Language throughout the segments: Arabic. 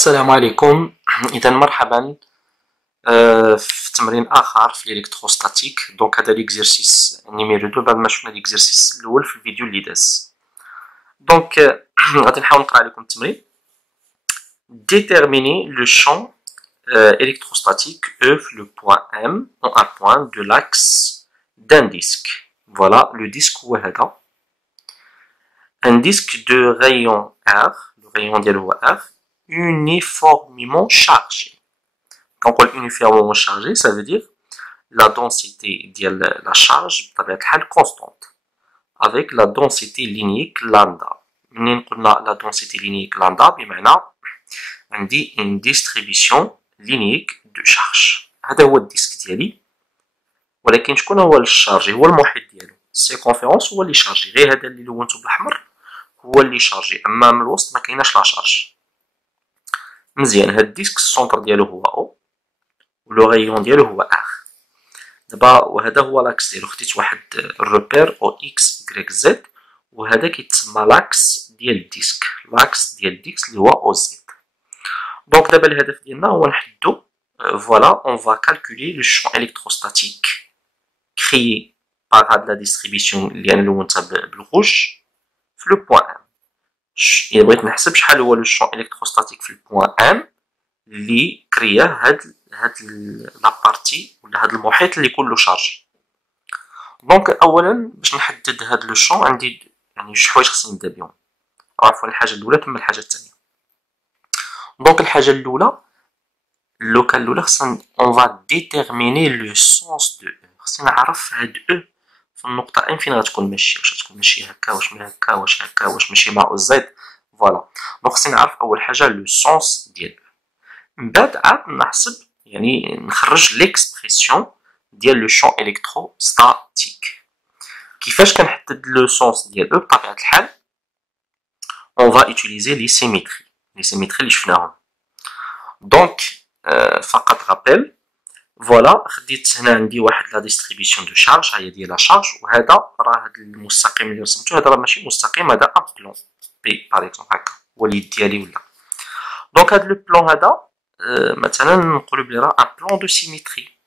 السلام عليكم. اذا مرحبا في تمرين اخر في الالكتروستاتيك. دونك هذا ليكزيرسيس نيميرو 2 بعد ما شفنا ليكزيرسيس الاول في الفيديو اللي داز. دونك غادي نحاول نقرا لكم التمرين. Déterminer le champ électrostatique E le point M en un point de l'axe d'un disque. Voilà, le disque هو هذا. Un disque de rayon R, le rayon ديالو هو R, uniformément chargé. Quand on dit uniformément chargé, ça veut dire la densité de la charge peut être constante avec la densité linéique lambda. La densité linéique lambda, on dit une distribution linéique de charge. هذا هو الديسك ديالي، ولكن شكون هو الشارجي؟ هو المحيط ديالو. السيركونفيرونس هو اللي شارجي، غير هذا اللي لونته بالاحمر هو اللي شارجي، اما من الوسط ما كايناش لا شارج. مزيان، هاد الديسك السونتر ديالو هو او ولو غيون ديالو هو ار. دابا وهذا هو لاكس ديالو، خديت واحد الروبير او اكس يكريك زد، وهذا كيتسمى لاكس ديال الديسك، لاكس ديال الديسك اللي هو او زد. دونك دابا الهدف ديالنا هو نحددو فوالا اون فا كالكولي لو شون الكتروستاتيك كريي باغ هاد لا ديستريبيسيون اللي انا لونتها بالغوج في لو بوين ام. إلا بغيت نحسب شحال هو لو شون الكتروستاتيك في البوين ام اللي كرياه هاد لابارتي ولا هاد المحيط اللي كله شارج. دونك اولا باش نحدد هاد لو شون عندي يعني جوج حوايج خصني نبدا بهم، عفوا الحاجه الاولى ثم الحاجه الثانيه. دونك الحاجه الاولى اللوكال الاولى خصنا اون فا ديتيرميني لو سونس دو او. خصني نعرف هاد او في النقطه ام فين غتكون ماشيه، واش غتكون ماشيه هكا، واش من هكا، واش هكا، واش ماشي مع او زد. فوالا، دونك خصني نعرف اول حاجه لو سونس ديال او. من بعد عاد نحسب يعني نخرج ليكسبريسيون ديال لو شون الكتروستاتيك. كيفاش كنحدد لو سونس ديال او؟ بطبيعه الحال اون فا اوتيليزي لي سيميتري اللي شفناهم. دونك فقط رابيل، فوالا خديت هنا عندي واحد لا ديستريبيسيون دو شارج، هي ديال لا شارج، وهذا راه هذا المستقيم اللي رسمته هذا راه ماشي مستقيم، هذا ان بلون بي باغ اكزومبل هكا هو اليد ديالي ولا. دونك هذا لو بلون هذا مثلا نقولوا بلي راه ان بلون دو سيميتري.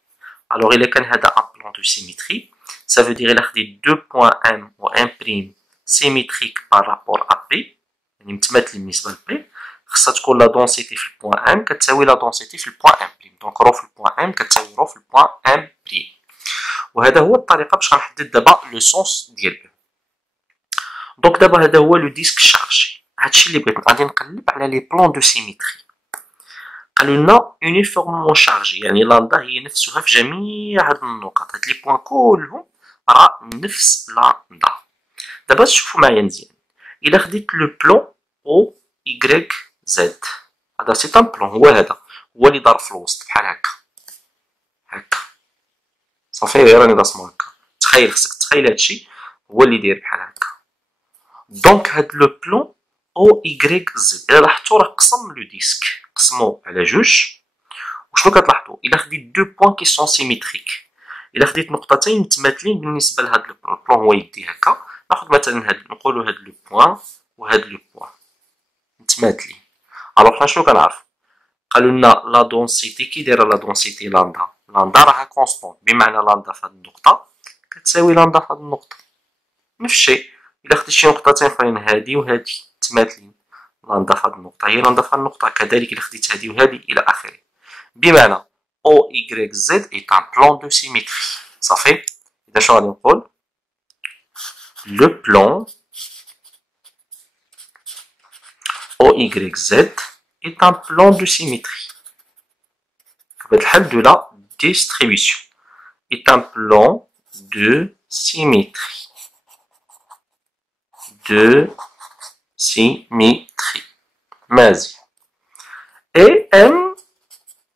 الوغ الا كان هذا ان بلون دو سيميتري ça veut dire الا خديت دو بوين ام و ان بريم سيميتريك بارابور ا بي، يعني متماثلين بالنسبه ل بي، خصها تكون لا دونسيتي في البوين ام كتساوي لا دونسيتي في البوين ام بريم. دونك رو في البوين ام كتساوي رو في البوين ام بريم. وهذا هو الطريقه باش غنحدد دابا لو سونس ديال او. دونك دابا هذا هو لو ديسك شارجي. هادشي اللي بغيت غادي نقلب على لي بلون دو سيميتري. قالوا لنا يونيفورمون شارجي، يعني لامدا هي نفسها في جميع هاد النقط، هاد لي بوين كلهم راه نفس لامدا. دابا تشوفوا معايا مزيان، الا خديت لو بلون او ايكغيك زد، هذا سي ان بلون، هو هذا هو اللي دار في الوسط بحال هكا هكا صافي، غير راني راسمو هكا. تخيل، خصك تخيل هادشي هو اللي داير بحال هكا. دونك هاد لو بلون او ايكغيك زد الا لاحظتوا راه قسم لو ديسك، قسمو على جوج. وشنو كتلاحظوا؟ الا خديت دو بوين كي سون سيميتريك، الا خديت نقطتين متماثلين بالنسبه لهاد البلون هو يدي هكا، ناخذ مثلا هاد، نقولوا هاد لو بوين وهاد لو بوين متماثلين. الوغ حنا شنو كنعرفوا؟ قالوا لنا لا دونسيتي كي دايره لا دونسيتي لامدا، لامدا راها كونستونت، بمعنى لامدا في هاد النقطه كتساوي لامدا في هاد النقطه. نفس الشيء الا خديت شي نقطتين اخرين هادي وهادي متماثلين، لامدا في هاد النقطه هي لامدا في هاد النقطه، كذلك الا خديت هادي وهادي الى اخره. بمعنى او ايكغيك زد اي ان بلون دو سيميتري. صافي، اذا شنو غادي نقول؟ لو بلون او ايكغيك زد اي ان بلون دو سيميتري. بطبيعه الحال دو لا ديستريبيسيون اي ان بلون دو سيميتري مزيان. اي ام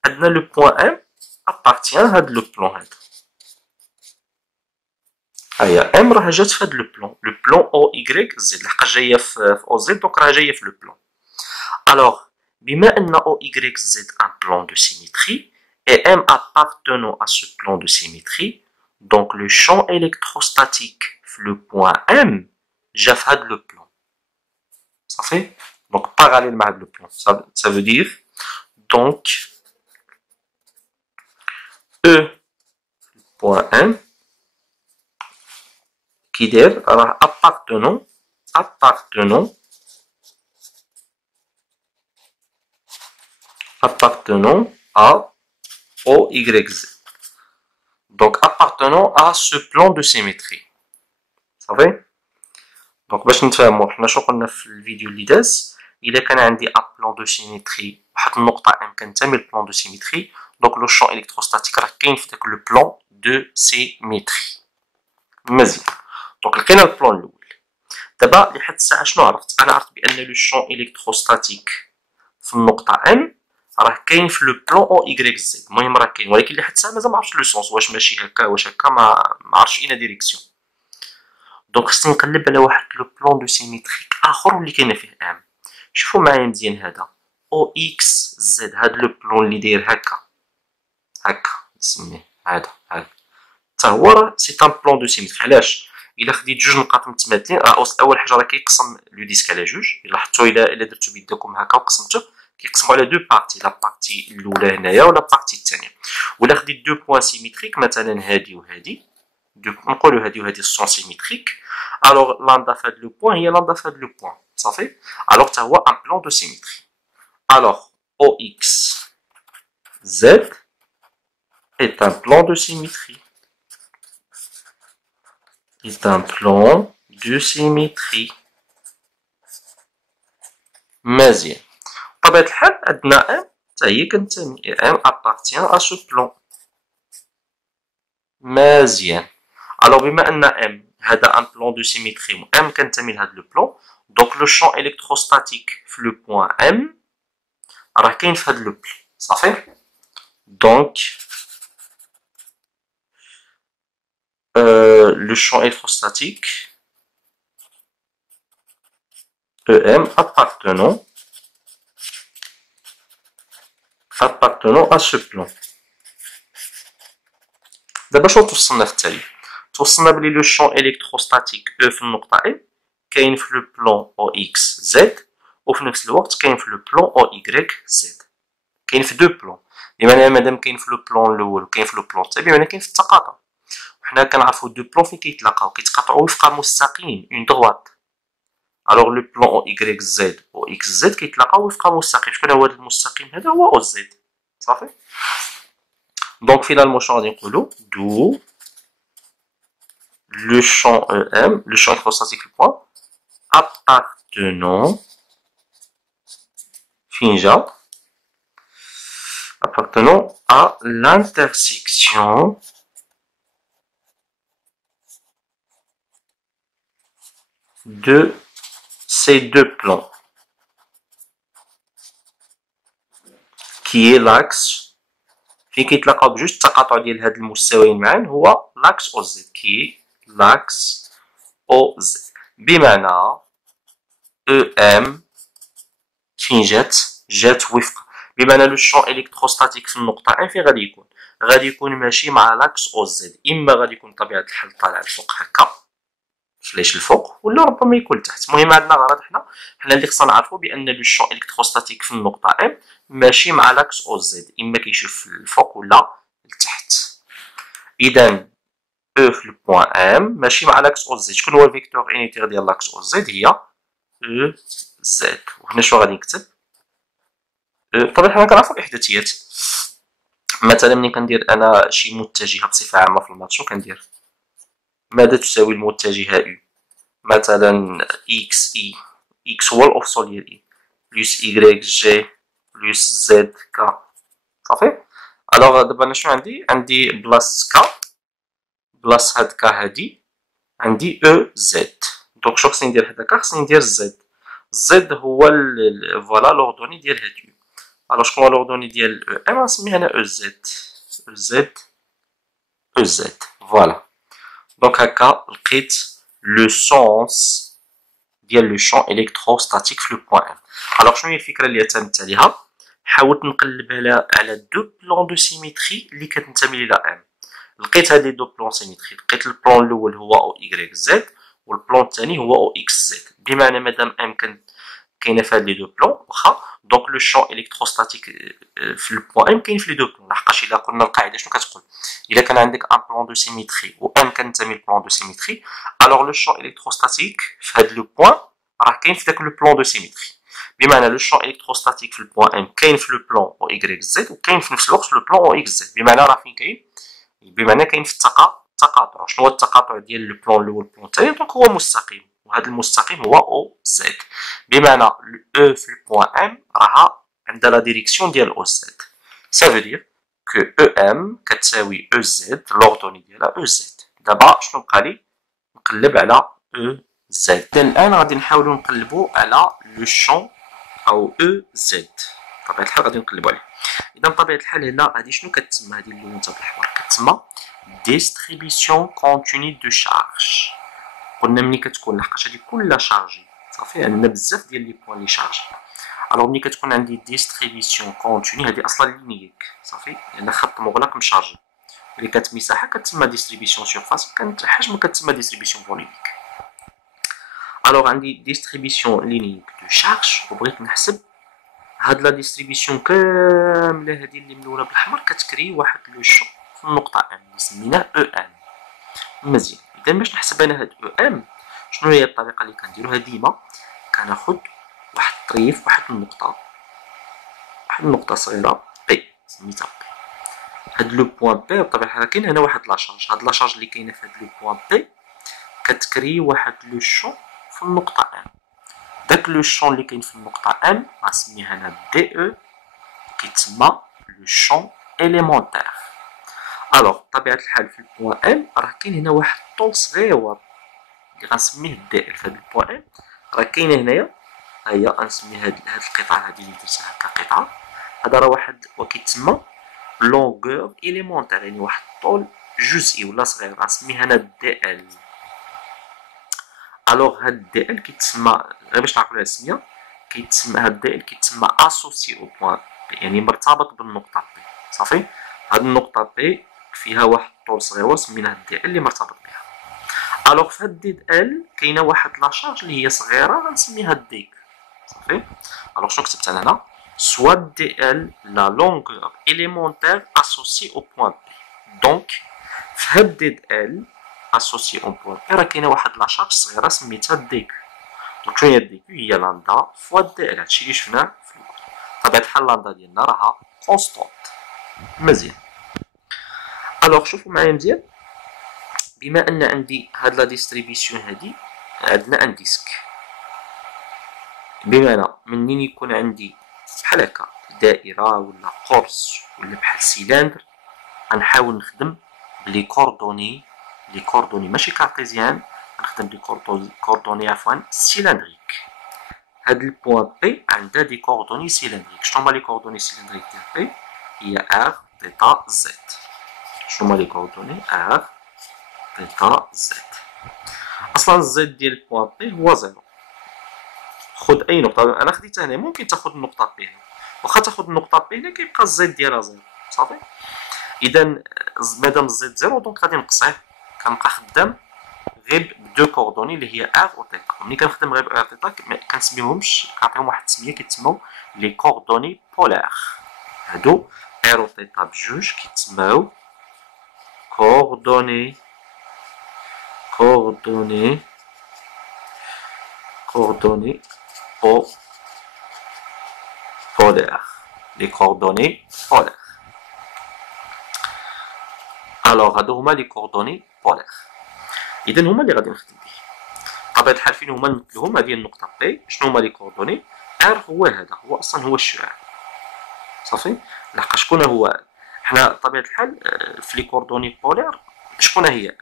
عندنا لو بوين ام ابارتيان هاد لو بلون هذا. هيا ام راه جات في هاد لو بلون او ايكغيك زد، لحقاش جايه في او زد، دونك راه جايه في لو بلون. الوغ بما ان او ايكغيك زد ان بلون دو سيميتري et M appartenant à ce plan de symétrie, donc le champ électrostatique le point M جا في هاد لو بلون. صافي، دونك باراليل مع هاد لو بلون. ça veut dire Donc E point M qui داير راه appartenant à OYZ. Donc appartenant à ce plan de symétrie. Vous savez? Donc باش نتفاهموا حنا شنو قلنا في الفيديو اللي داز الا كان عندي ان بلان دو سيميتري واحد النقطه ام كنتمي للبلان دو سيميتري دونك لو شون الكتروستاتيك راه كاين في داك لو بلان دو سيميتري مزيان. دونك لقينا البلان الاول. دابا لحد الساعه شنو عرفت؟ انا عرفت بان لو شون الكتروستاتيك في النقطه ام راه كاين في لو بلان او ايغريك زد. المهم راه كاين ولكن لحد الساعه مازال ما عرفتش لو سونس واش ماشي هكا واش هكا ما عرفتش اين ديريكسيون. دونك خصني نقلب على واحد لو بلان دو سيميتريك اخر اللي كاين فيه ام. شوفوا معايا مزيان هذا او اكس زد هاد لو بلان اللي داير هكا نسميه هذا حتى هو راه سي ان بلان دو سيميتري. علاش؟ الا خديت جوج نقاط متماثلين راه اول حاجه راه كيقسم لو ديسك على جوج. الا لاحظتوا الا درتو بيدكم هكا وقسمتوه كيقسموا على دو بارتي، لا بارتي الاولى هنايا ولا بارتي الثانيه. ولا خديت دو بوين سيميتريك مثلا هادي وهادي نقولوا هادي وهادي سون سيميتريك، الوغ لامدا في هاد لو بوين هي لامدا في هاد لو بوين صافي. الوغ حتى هو ان بلان دو سيميتري. الوغ او اكس زد est un plan de symétrie. Est un plan de symétrie. مزيان. بطبيعة الحال عندنا ام حتى هي كنتمي ام appartient à ce plan. مزيان. الوغ بما ان ام هذا ان بلان دو سيميتري و ام كنتمي لهذا لو بلان دونك لو شون الكتروستاتيك في لو بوين ام راه كاين في هذا لو بلان صافي. دونك le champ électrostatique EM appartenant à ce plan. دابا شنو توصلنا في التالي؟ توصلنا بلي لو شون الكتروستاتيك او في النقطه ام كاين في لو بلان او اكس زد وفي نفس الوقت كاين في لو بلان او ايغريك زد. كاين في دو بلان بمعنى مادام كاين في لو بلان الاول وكاين في لو بلان الثاني بمعنى كاين في التقاطع. وحنا كنعرفو دو بلان فين كيتقاطعو وفق مستقيم اون دغوات. الوغ لو بلان او ايغريك زد و اكس زد كيتلاقاو وفق مستقيم. شكون هو هذا المستقيم؟ هذا هو او زد صافي. دونك فينالمون شنو غادي نقولو؟ دو le champ EM, le champ électrostatique le point, appartenant à l'intersection de ces deux plans, qui est l'axe فين كيتلاقاو بجوج التقاطع ديال هاد المستويين معا هو لاكس او زد كي لاكس او زد. بمعنى او ام فين جات وفق بمعنى لو شون الكتروستاتيك في النقطه ان فين غادي يكون ماشي مع لاكس او زد. اما غادي يكون طبيعه الحال طالع الفوق هكا فلاش الفوق ولا ربما يكون تحت. المهم عندنا غرض حنا اللي خصنا نعرفو بان لو شون الكتروستاتيك في النقطه ام ماشي مع لاكس او زد، اما كيشوف الفوق ولا لتحت. اذا او في البوان ام ماشي مع لاكس او زد. شكون هو الفيكتور انيتير ديال لاكس او زد؟ هي او زد. وهنا شنو غادي نكتب؟ طبعا حنا كنعرفو الاحداثيات. مثلا ملي كندير انا شي متجهه بصفه عامه في المات شنو كندير؟ ماذا تساوي المتجهه او؟ مثلا اكس اي، اكس هو الاوفسول ديال اي بلس ايغريك جي بلس زد كا صافي. الوغ دابا انا شنو عندي بلاص كا بلاص هاد كا هادي عندي او زد. دونك شنو خصني ندير هداكا؟ خصني ندير زد. زد هو فوالا لوردوني ديال هاد او. الوغ شكون هو لوردوني ديال او ام؟ غنسميه انا او زد او زد فوالا. دونك هكا لقيت لو سونس ديال لو شون الكتروستاتيك في لو بوين ام. الوغ شنو هي الفكره اللي تمت عليها؟ حاولت نقلب على دو بلان دو سيميتري اللي كتنتمي لى ام. لقيت هاد لي دو بلان سيميتري. لقيت البلان الاول هو او ايغريك زد والبلان الثاني هو او اكس زد. بمعنى مادام ام كاينه في هاد لي دو بلان واخا دونك لو شون الكتروستاتيك في البوان ام كاين في لي دو بلون، لحقاش الا قلنا القاعده شنو كتقول؟ الا كان عندك ان بلون دو سيميتري و ام كنتمي للبلون دو سيميتري، الوغ لو شون الكتروستاتيك في هاد لو بوان راه كاين في داك لو بلون دو سيميتري. بمعنى لو شون الكتروستاتيك في البوان ام كاين في لو بلون او ايكغيك زد، وكاين في نفس الوقت في لو بلون او اكس زد. بمعنى راه فين كاين؟ بمعنى كاين في التقاطع. شنو هو التقاطع ديال لو بلون الاول والبلون الثاني؟ دونك هو مستقيم، وهذا المستقيم هو او زد. بمعنى او في البوان ام راها عندها لا ديريكسيون ديال او زد. ça veut dire que EM كتساوي EZ لوردوني ديالها EZ. دابا شنو بقى لي؟ نقلب على EZ. الان غادي نحاولوا نقلبوا على لو شون او EZ. بطبيعه الحال غادي نقلبوا عليه. اذا بطبيعه الحال هنا هذه شنو كتسمى؟ هذه اللون تاع الاحمر كتسمى distribution continue de charge. قلنا ملي كتكون، لحقاش هذه كلها شارجي صافي، عندنا بزاف ديال لي بوين لي شارجي. الوغ ملي كتكون عندي ديستريبيسيون كونتيني، هذه اصلا لينييك صافي، لان خط مغلق مشارجي. ملي كانت مساحه كتسمى ديستريبيسيون سيرفاس، كانت حجم كتسمى ديستريبيسيون فوليميك. الوغ عندي ديستريبيسيون لينييك دو شارج، وبغيت نحسب هاد لا ديستريبيسيون كامله هذه اللي ملونه بالاحمر كتكري واحد لو شون في النقطه ام اللي سميناه او ام. مزيان. اذا باش نحسب انا هاد او ام، شنو هي الطريقه اللي كنديروها؟ ديما كناخد واحد الطريف، واحد النقطه صغيره بي سميتها بي. هاد لو بوين بي بطبيعه الحال كاين هنا واحد لاشارج، هاد لاشارج اللي كاينه في هاد لو بوين بي كتكري واحد لو شون في النقطه ام. داك لو شون اللي كاين في النقطه ام غنسميه انا دي او، كيتسمى لو شون اليمونتير. الوغ بطبيعه الحال في البوين ام راه كاين هنا واحد الطول صغيور اللي غنسميه دي ال. في هاد البوين ام راه كاينه هنايا، ها هي غنسمي هاد القطعه هادي اللي درتها هكا قطعه، هذا راه واحد وكيتسمى لونغور اليمونتير، يعني واحد الطول جزئي ولا صغير، غنسميه انا دي ال. الوغ هاد دي ال كيتسمى، غير باش نعقلوا على السميه، كيتسمى هاد دي ال كيتسمى اسوسي او بوين بي، يعني مرتبط بالنقطه بي صافي. هاد النقطه بي فيها واحد الطول صغير سميناه دي ال اللي مرتبط بها. الوغ في هاد دي ال كاينه واحد لاشارج اللي هي صغيره غنسميها ديك صافي. الوغ شنو كتبت انا هنا؟ soit dl la longueur élémentaire associée au point P. donc في هاد دي ال associé au point P راه كاينه واحد لاشارج صغيره سميتها ديك. دونك شنو هي ديك؟ هي لاندا فوا دي ال، هادشي اللي شفناه في الاول. بطبيعه الحال لاندا ديالنا راها كونستونت. مزيان. الوغ شوفوا معايا مزيان، بما ان عندي هاد لا ديستريبيسيون هادي، عندنا ان ديسك. بمعنى منين يكون عندي بحال هكا دائره ولا قرص ولا بحال سيلندر، غنحاول نخدم بلي كوردوني، ماشي كارتيزيان، غنخدم بلي كوردوني عفوا سيلندريك. هاد البوان بي عندها دي كوردوني سيلندريك. شنو هما لي كوردوني سيلندريك ديال بي؟ هي ار تيتا زد. شنو هما لي كوردوني؟ ار تيتا زد. اصلا الزد ديال البوان بي هو زيرو. خذ اي نقطه، انا خديتها هنا، ممكن تاخذ النقطه بي هنا، واخا تاخذ النقطه بي هنا كيبقى الزد ديالها زيرو صافي. اذا مادام الزد زيرو دونك غادي نقصيه، كنبقى خدام غير بدو كوردوني اللي هي ار و تيتا. ملي كنخدم غير بار تيتا كنسميهمش، كنعطيهم واحد التسميه كيتسموا لي كوردوني بولار. هادو ار و تيتا بجوج كيتسماو كوردوني polaire. Les coordonnées polaires. Alors هادو هما لي كوردوني بولار. اذا هما اللي غادي نخدم بيه. بطبيعه الحال فين هما نمثلهم؟ هذه النقطه بي. شنو هما لي كوردوني؟ ار هو هذا، هو اصلا هو الشعاع صافي. لحقاش شكون هو؟ حنا بطبيعه الحال في لي كوردوني بولار شكون هي؟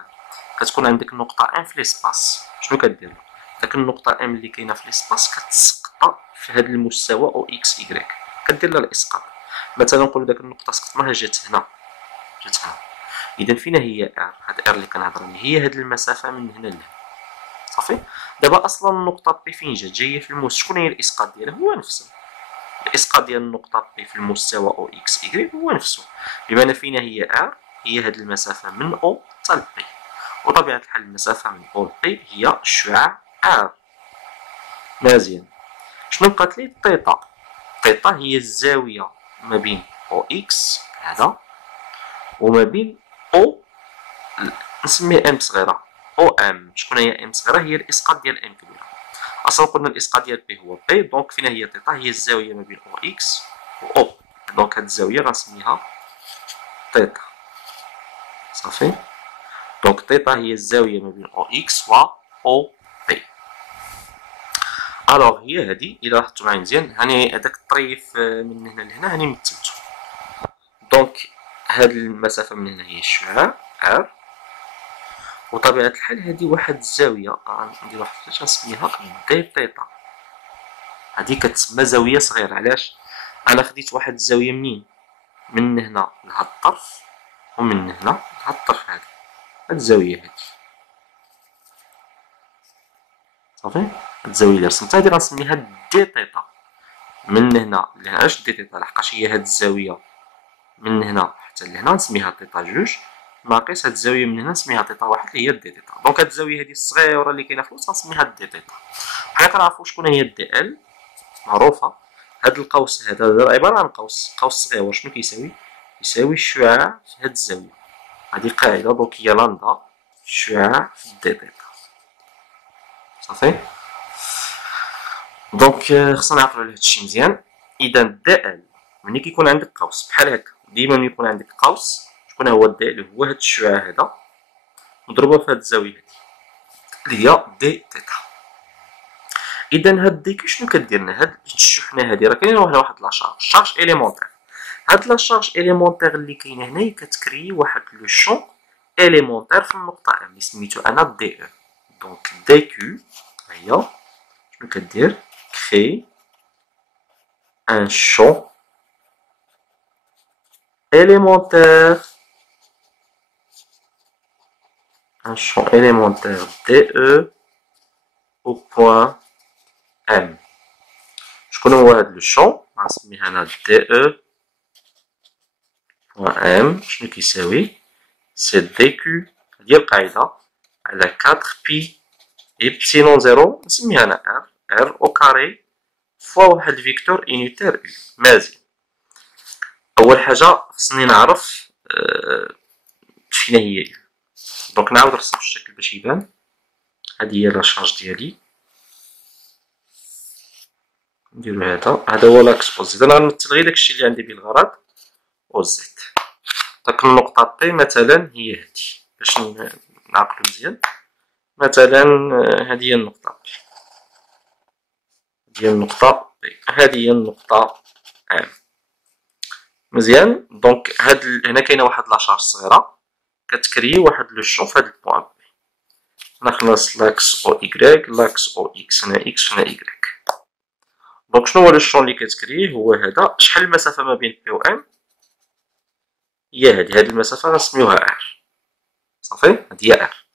كتكون عندك النقطه ام في ليسباس. شنو كدير؟ داك النقطه ام اللي كاينه في ليسباس كتسقط في هذا المستوى او اكس ايكغيك، كدير لها الاسقاط. مثلا نقولوا داك النقطه سقطناها جات هنا، اذا فينا هي ار؟ هاد ار اللي كنهضر عليه هي هاد المسافه من هنا لهنا صافي. دابا اصلا النقطه بي فين جايه في المستوى، شكون هي الاسقاط ديالها؟ هو نفسه الاسقاط ديال النقطه بي في المستوى او اكس ايكغيك هو نفسه. بمعنى فينا هي ار؟ هي هاد المسافه من او حتى بي، وطبيعه الحال المسافه من او بي هي الشعاع ار. مزيان. شنو بقات لي؟ تيتا. تيتا هي الزاوية ما بين او اكس هذا وما بين او نسميه ام صغيرة او ام. شكون هي ام صغيرة؟ هي الاسقاط ديال ام كبيرة. اصلا قلنا الاسقاط ديال بي هو بي، دونك فينا هي تيتا هي الزاوية ما بين او اكس و او، دونك هاد الزاوية غنسميها تيتا صافي. دونك تيتا هي الزاوية ما بين او اكس و او بي. الوغ هي هادي الى لاحظتو معايا مزيان، هاني هداك الطريف من هنا لهنا هاني مثلتو. دونك هاد المسافة من هنا هي الشعاع ار، وطبيعة الحال هادي واحد الزاوية غندير واحد فاش غنسميها دي تيتا. هادي كتسمى زاوية صغيرة. علاش؟ انا خديت واحد الزاوية منين؟ من هنا لهاد الطرف ومن هنا لهاد الطرف هذا، هاد الزاوية هادي صافي. هاد الزاوية اللي رسمتها هادي غنسميها دي تيتا. من هنا لهنا، علاش دي تيتا؟ لحقاش هي هاد الزاوية من هنا حتى لهنا نسميها تيتا جوج، ناقص هاد الزاوية من هنا نسميها تيتا واحد اللي هي دي تيتا. دونك هاد الزاوية هادي الصغيرة اللي كاينة في الوسط غنسميها دي تيتا. حنا كنعرفو شكون هي دي ال، معروفة. هاد القوس هذا عبارة عن قوس صغير، شنو كيساوي؟ يساوي الشعاع في هاد الزاوية. هادي قاعدة، دونك هي لامدا الشعاع في دي تيتا صافي. دونك خصنا نعقلو على هادشي مزيان. اذا دي ال ملي كيكون عندك قوس بحال هكا، ديما ملي يكون عندك قوس شكون هو دي ال؟ هو هاد الشعاع هذا مضروبة في هاد الزاوية هادي اللي هي دي تيتا. اذا هاد دي كي شنو كدير لنا؟ هاد الشحنة هادي راه كاينة واحد لا شارج اليمونتير. هاد لا شارج اليمونتير اللي كاينة هنايا كتكري واحد لو شون اليمونتير في النقطة ام اللي سميتو انا دي او. دونك دي كيو هي شنو كدير؟ كري ان شون élémentaire, un champ élémentaire DE au point M. شكون هو هاد لو شون؟ غنسميه انا DE point M. شنو كيساوي؟ سي دي كيو، هادي القاعدة، على 4 بي إبسيلون زيرو نسميها انا ار او كاري فوا واحد فيكتور انيتير يو. مزيان. اول حاجة خصني نعرف فين هي يو. دونك نعاود نرسم الشكل باش يبان. هادي هي لا شارج ديالي، نديرو هذا هو لاكس او زد. انا غنمثل غير داكشي اللي عندي بالغرض او زد. داك النقطة بي مثلا هي هادي، باش نعقلو مزيان. مثلا هادي هي النقطة بي، هادي هي النقطة بي، هادي هي النقطة ام. مزيان. دونك هنا كاينة واحد لاشارج صغيرة كتكري واحد لو شون في هاد البوان بي. نخلص لاكس او إيكغيك، لاكس او إكس، هنا إكس هنا إيكغيك. دونك شنو هو لو شون اللي كتكريه؟ هو هذا. شحال المسافة ما بين بي و ام؟ هي هاد المسافة غنسميوها ار صافي. هادي هي ار.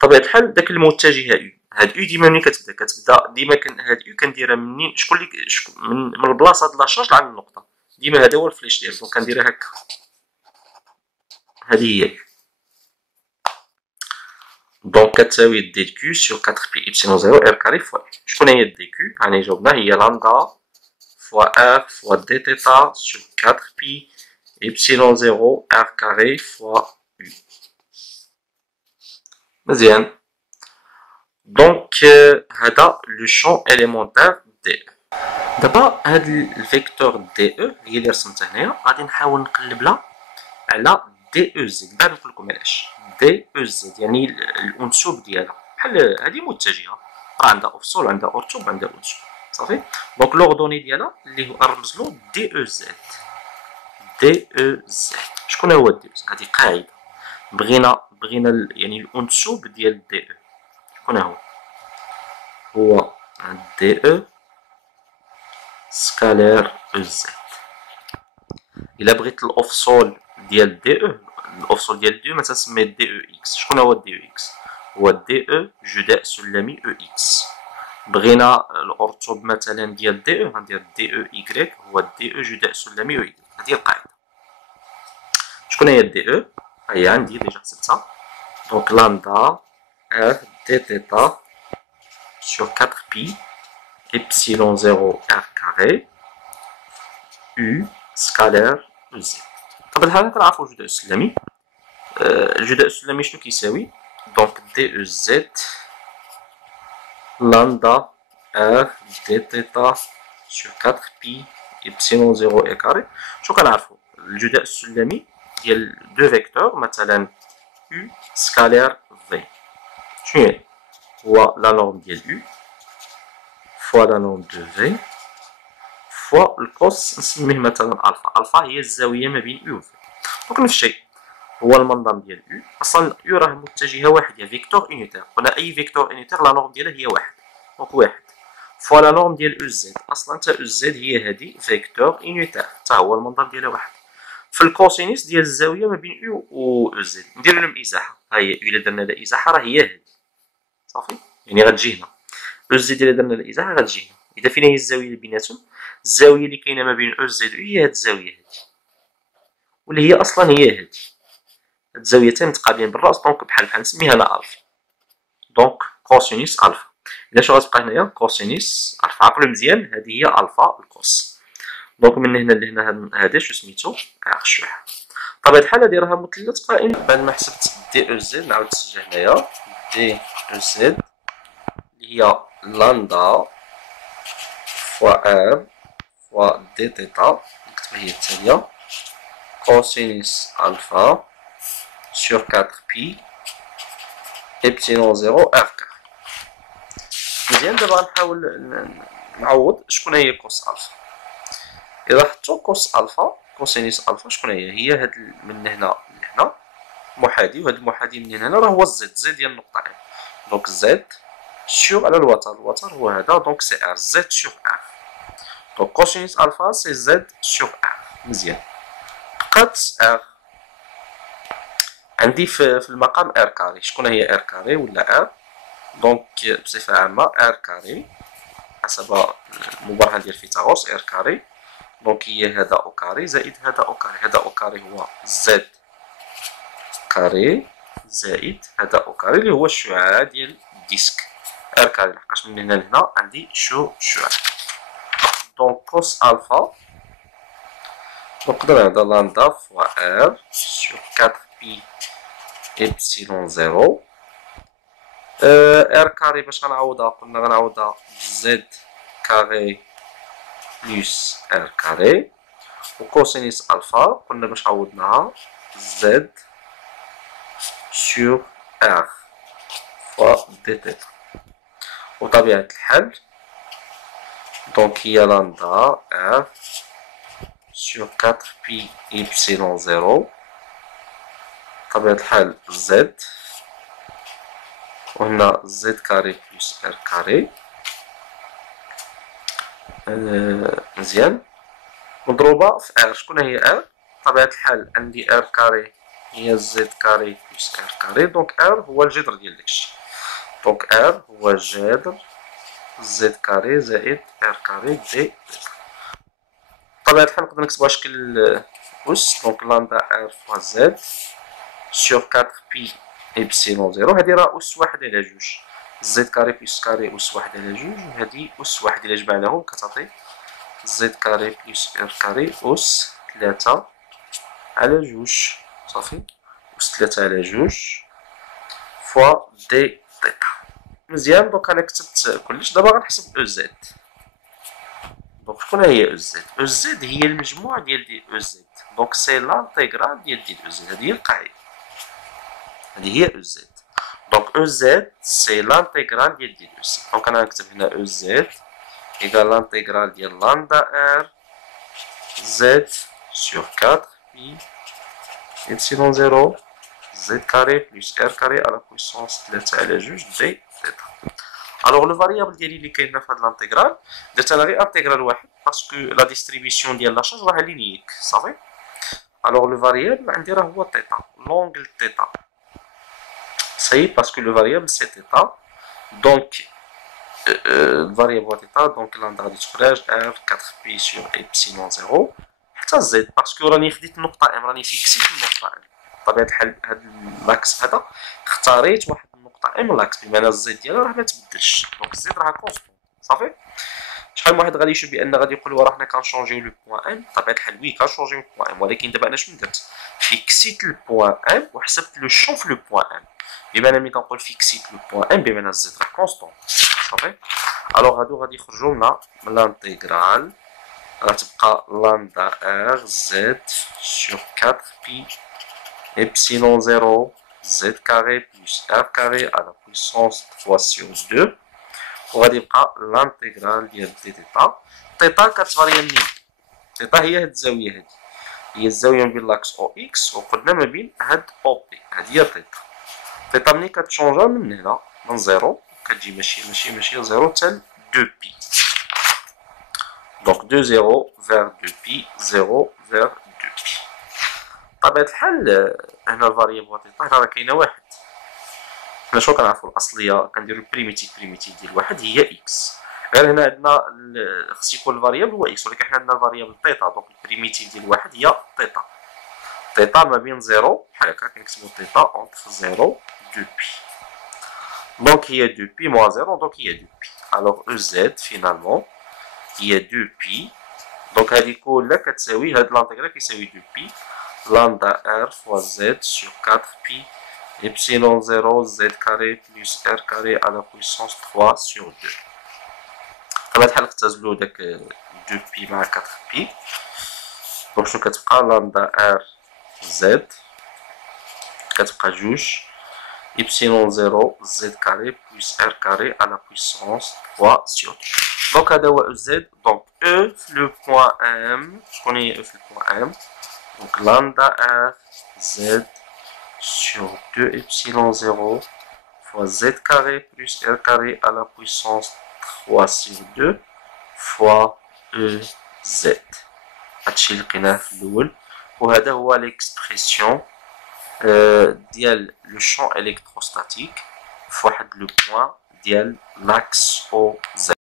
بطبيعة الحال داك المتجهة يو، هاد يو ديما ملي كتبدا ديما هاد يو كنديرها منين؟ شكون اللي من البلاصة د لاشارج لعند النقطة، ديما هذا هو الفليش ديالو. دونك كنديرها هكا، هادي هي يو. دونك كتساوي دي كيو سور 4 بي إبسيلون زيرو ار كاري فوا يو. شكون هي دي كيو؟ هاني جاوبنا، هي لامدا فوا ار فوا دي تيتا سور 4 بي إبسيلون زيرو ار كاري فوا يو. مزيان. دونك هذا لو شون اليمونتير دي او. دابا هاد الفيكتور دي او هي اللي رسمتها هنايا، غادي نحاول نقلب لها على دي او زد. بعد نقول لكم علاش دي او زد، يعني الانسوب ديالها بحال هادي متجهه، راه عندها افصول، عندها ارتوب، عندها انسوب صافي. دونك لوردوني ديالها اللي هو نرمز له دي او زد. دي او زد شكون هو دي او زد؟ هادي قاعده بغينا يعني الانسوب ديال دي او شكون هو دي او سكالير او زد. الا بغيت الافصول ديال دي او، الافصول ديال دي او مثلا سميه دي او اكس. شكون هو دي او اكس؟ هو دي او جداء سلمي او اكس. بغينا الارتوب مثلا ديال دي او غندير دي او ايكغيك هو دي او جداء سلمي او اكس. هذه القاعده. شكون هي دي او؟ هي عندي ديجا حسبتها. دونك لامدا ار دي تيتا sur 4 pi epsilon 0 r carré U سكالير او زد. بطبيعة الحال كنعرفو الجداء السلمي. الجداء السلمي شنو كيساوي؟ دونك دي او زد لامدا ار دي تيتا سور 4 بي إبسيلون 0 إي كاري. شنو كنعرفو؟ الجداء السلمي ديال دو فيكتور مثلا U سكالير V. شنو هي؟ هو لا نورم ديال U فوا لا نورم دو V فوا الكوس نسميه مثلا ألفا. ألفا هي الزاوية ما بين U و V. دونك نفس الشيء هو المنظم ديال U. أصلا U راه متجهة واحدة فيكتور أونيتير. قلنا أي فيكتور أونيتير لا نورم ديالها هي واحد. دونك واحد فوا لا نورم ديال أو زد. أصلا تا أو زد هي هادي فيكتور أونيتير تا هو المنظم ديالها واحد. في الكوسينيس ديال الزاوية ما بين U و أو زد نديرو لهم إزاحة. ها هي إلا درنا لها إزاحة راه هي هادي صافي، يعني غتجي هنا. أو زد إلا درنا لها إزاحة غتجي هنا. إذا فين هي الزاوية اللي بيناتهم؟ الزاوية اللي كاينة ما بين أو زد و هي هاد الزاوية هادي، واللي هي أصلا هي هادي. هاد الزاويتين متقابلين بالراس دونك بحال نسميها أنا ألفا. دونك كوسينيس ألفا. إذا شنو غتبقى هنايا؟ كوسينيس ألفا. عقلو مزيان هادي هي ألفا الكوس. دونك من هنا لهنا هذا شو سميتو؟ الشح. بطبيعة الحال هادي راها مثلث قائم. بعد ما حسبت دي او زد نعاود نسجل هنايا دي او زد اللي هي لاندا فوا ار فوا دي تيتا نكتبها هي التالية كوسينيس ألفا سور 4 بي إبسيلون 0 ار كار. مزيان. دابا غنحاول نعوض شكون هي كوس ألفا. إذا حطو كوس ألفا كوسينيس ألفا شكون هي؟ هي هاد من هنا لهنا محاذي، وهاد المحاذي من هنا راه هو الزد. زد ديال النقطة ام. دونك زد سور على الوتر. الوتر هو هذا دونك سي ار. زد سور ار. دونك كوسينيس ألفا سي زد سور ار. مزيان. بقات ار عندي في المقام ار كاري. شكون هي ار كاري ولا ار؟ دونك بصفة عامة ار كاري حسب المبرهن ديال فيثاغورس ار كاري دونك هي هذا او كاري زائد هذا او كاري. هذا او كاري هو زد كاري زائد هذا او كاري اللي هو الشعاع ديال الديسك ار كاري، لحقاش من هنا لهنا عندي شعاع. دونك كوس الفا نقدر هذا لامدا فوا ار سور 4 بي إبسيلون 0 ار كاري. باش غنعوضها قلنا غنعوضها بزد كاري بلس ار كاري. وكوسينيس ألفا قلنا باش عوضناها زد سور ار فوا دي تيتا. وطبيعة الحال دونك هي لامدا ار سور 4 بي إبسيلون 0 طبيعة الحال زد وهنا زد كاري بلس ار كاري. مزيان. مضروبة في ار. شكون هي ار؟ بطبيعة الحال عندي ار كاري هي زد كاري بلس ار كاري. دونك ار هو الجذر ديال داكشي. دونك ار هو جذر زد كاري زائد ار كاري دي تيتا. بطبيعة الحال نقدر نكتبها شكل أس. دونك لامدا ار فوا زد سور 4 بي إبسيلون 0. هادي راه أس واحد على جوج. زد كاري بلس كاري أس واحد على جوج. وهادي أس واحد إلا جمعناهم كتعطي زد كاري بلس ار كاري أس 3 على جوج. صافي. أس 3 على جوج فوا دي تيتا. مزيان. دونك أنا كتبت كلش. دابا غنحسب أو زد. دونك شكون هي أو زد؟ أو زد هي المجموع ديال أو زد. دونك سي لانتيغرال ديال أو زد. هادي هي القاعدة. هادي هي أو زد. دونك أو زد سي لانتيغرال ديال أو زد. دونك أنا غنكتب هنا أو زد إيكال لانتيغرال ديال لامدا ار زد سور 4 بي إبسيلون 0 زد كاري بلس ار كاري على بويسونس 3 على جوج دي تيتا. الوغ لو فاريابل ديالي اللي كاين في هاد لانتيغرال درت انا غير انتيغرال واحد باسكو لا ديستريبيسيون ديال لا شارج راه لينييك. صافي. الوغ لو فاريابل عندي راه هو تيتا. لونغل تيتا صاي باسكو لو فاريابل سي تيتا. دونك الفاريابل هو تيتا. دونك لامدا غادي تخرج ار 4 بي سور إبسيلون 0 حتى زد باسكو راني خديت النقطة ام. راني فيكسيت النقطة ام. بطبيعة الحال هاد اللاكس هذا اختاريت واحد النقطة ام لاكس بمعنى الزد ديالها راه متبدلش. دونك الزد راه كونستون. صافي. شحال من واحد غادي يشوف بان غادي يقول راه حنا كنشونجيو لو بوان ام. بطبيعه الحال وي كنشونجيو لو بوان ام، ولكن دابا انا شنو درت؟ فيكسيت البوان ام وحسبت لو شون في لو بوان ام. بمعنى ملي كنقول فيكسيت لو بوان ام بمعنى الزد راه كونستون صافي. الوغ هادو غادي يخرجوا لنا من لانتيغرال، غتبقى لامدا ار زد سور 4 بي epsilon 0 z carré plus r carré à la puissance 3 sur 2 وغادي يبقى l'intégrale ديال دي تيتا. تيتا كتفاريا منين؟ تيتا هي هاد الزاويه هادي، هي الزاويه ما بين لاكس او اكس وقلنا ما بين هاد او بي، هادي هي تيتا. تيتا ملي كتشونجا من هنا من زيرو كتجي ماشي زيرو حتى 2 بي. دونك 2 0 vers 2 بي 0 vers 2 بي. بطبيعة الحال هنا الفاريابل تيتا هنا راه كاينه واحد، حنا شنو كنعرفو الاصليه كنديرو البريميتيف ديال واحد هي اكس، غير هنا عندنا خص يكون الفاريابل هو اكس، ولكن حنا عندنا الفاريابل تيتا دونك البريميتيف ديال واحد هي تيتا. تيتا ما بين زيرو بحال هكا كنكتبو تيتا اونتر زيرو 2 بي، دونك هي 2 بي موان زيرو دونك هي 2 بي. الوغ او زد فينالمون هي 2 بي، دونك هادي كلها كتساوي هاد لانتيغرال كيساوي 2 بي lambda r fois z sur 4 pi epsilon 0 z carré plus r carré à la puissance 3 sur 2. بطبيعة الحال اختزلو داك 2 بي مع 4 بي، دونك شنو كتبقى lambda r z كتبقى جوج epsilon 0 z carré plus r carré à la puissance 3 sur 2. دونك هذا هو o z. دونك e في لو بوان ام، شكون هي e في البوان ام؟ Donc lambda r z sur 2 epsilon 0 fois z carré plus r carré à la puissance 3 sur 2 fois e z. هادشي اللي لقيناه في الاول، وهذا هو ليكسبرسيون ديال لو شون الكتروستاتيك في واحد لو بوان ديال لاكس او زد.